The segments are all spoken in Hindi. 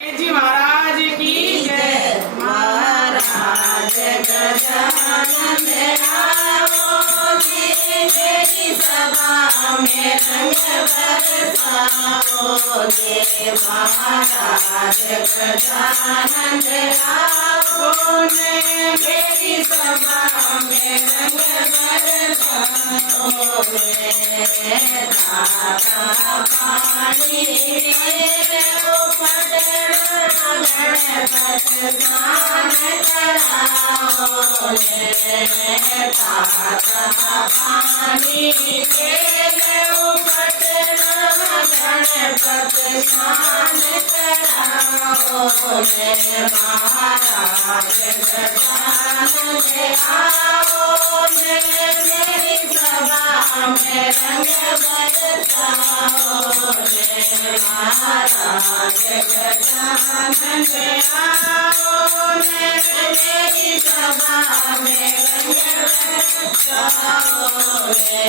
जी महाराज की जय। महाराज गजानन आओ जी, मेरी सभा में रंग बरसाओ जी। महाराज गजानन आओ ने मेरी सभा में रंग बरसाओ रे। दाता पानी गणपत स्नान कराओ रे। दाता पानी गणपत स्नान कराओ रे। महाराज गजानन आओ ने मेरी सभा में रंग बरसाओ रे। महाराज गजानन आओ ने मेरी सभा में रंग बरसाओ रे।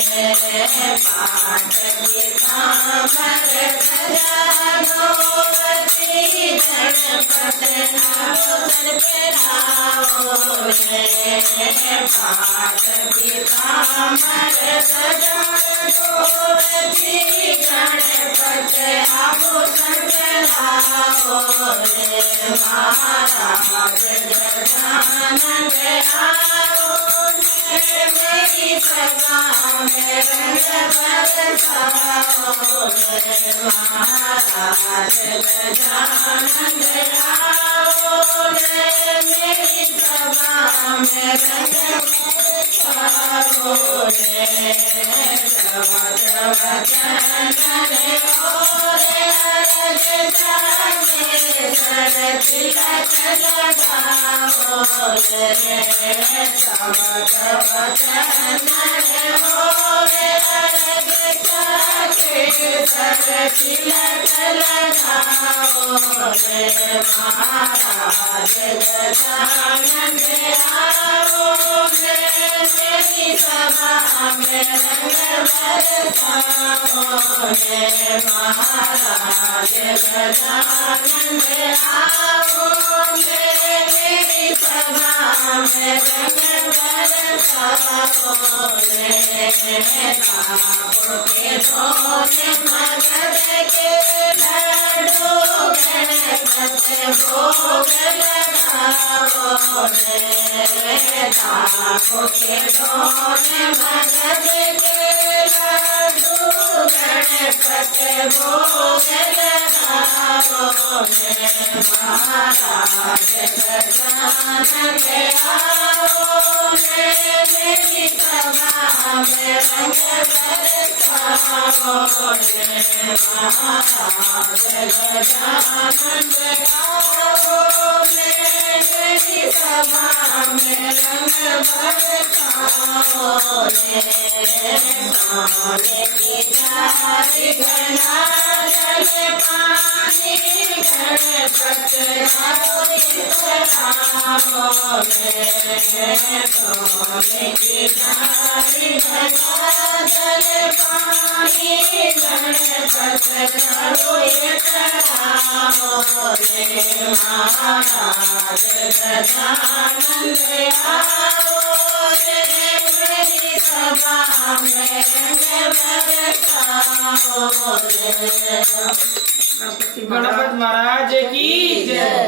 पाठ पीताम्बर गजा गोवती गणपत अवसर कराओ रे। पाठ पीताम्बर गजा गोवती गणपत अवसर कराओ रे। महाराज गजानन आओ ने मेरी सभा में रंग बरसाओ रे। महाराज गजानन आओ ने मेरी सभा में रंग बरसाओ रे। जब चंदन ओरे अरग जाने सर तिलक लगाओ रे। जब चंदन ओरे अरग जाने सर तिलक लगाओ रे। महाराज गजानन आओ ने मेरी सभा में रंग बरसाओ रे। महाराज गजानन आओ ने मेरी सभा में रंग बरसाओ रे। तापों के सोने मगध के लड्डू गणपत भोग लगाओ रे। तापों के सोने मगध के लड्डू गणपत भोग लगाओ रे। महाराज गजानन आओ ने मेरी सभा में रंग बरसाओ रे। महाराज गजानन आओ ने मेरी सभा में रंग बरसाओ रे। सोने की जारी गणाधन पानी गणपत कराओ रे। सोने की जारी गणाधन पानी गणपत कराओ रे। महाराज गजानन आओ ने मेरी सभा में रंग बरसाओ रे। गणपति महाराज की जय।